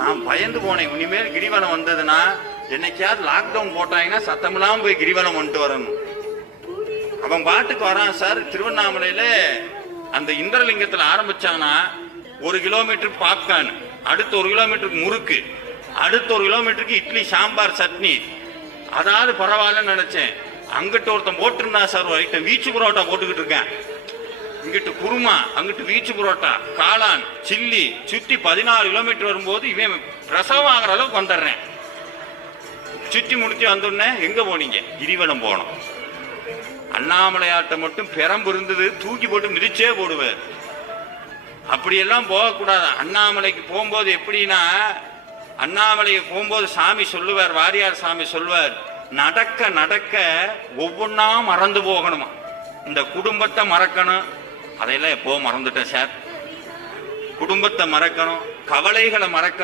நான் பயந்து போனேன். இனிமேல் கிரிவலம் வந்ததுன்னா என்னைக்காவது லாக்டவுன் போட்டாங்கன்னா சத்தமில்லாம போய் கிரிவலம் வந்துட்டு வரணும். அவன் பாட்டுக்கு வரான் சார். திருவண்ணாமலையில அந்த இந்திரலிங்கத்துல ஆரம்பிச்சானா 1 கிலோமீட்டர் பாப்கார்ன், அடுத்த 1 கிலோமீட்டருக்கு முறுக்கு, அடுத்த 1 கிலோமீட்டருக்கு இட்லி சாம்பார் சட்னி. அதாவது பரவாயில்லன்னு நினைச்சேன். அங்கிட்ட ஒருத்தன் போட்டிருந்தா சார், ஒரு ஐட்டம் வீச்சு புரோட்டா போட்டுக்கிட்டு இருக்கேன். இங்கிட்டு குருமா, அங்கிட்டு வீச்சு புரோட்டா, காளான், சில்லி, சுத்தி 14 கிலோமீட்டர் வரும்போது இவன் பிரசவம் ஆகிற அளவுக்கு வந்துடுறேன். சுத்தி முடிச்சு வந்துடனே எங்க போனீங்க? கிரிவலம் போனோம். அண்ணாமலையாட்ட மட்டும் பெரம்பு இருந்தது, தூக்கி போட்டு மிதிச்சே போடுவார். அப்படியெல்லாம் போகக்கூடாது. அண்ணாமலைக்கு போகும்போது எப்படின்னா, அண்ணாமலைக்கு போகும்போது சாமி சொல்லுவார், வாரியார் சாமி சொல்லுவார், நடக்க நடக்க ஒவ்வொன்னா மறந்து போகணுமா. இந்த குடும்பத்தை மறக்கணும். அதையெல்லாம் எப்போ மறந்துட்டேன் சார். குடும்பத்தை மறக்கணும், கவலைகளை மறக்கணும்.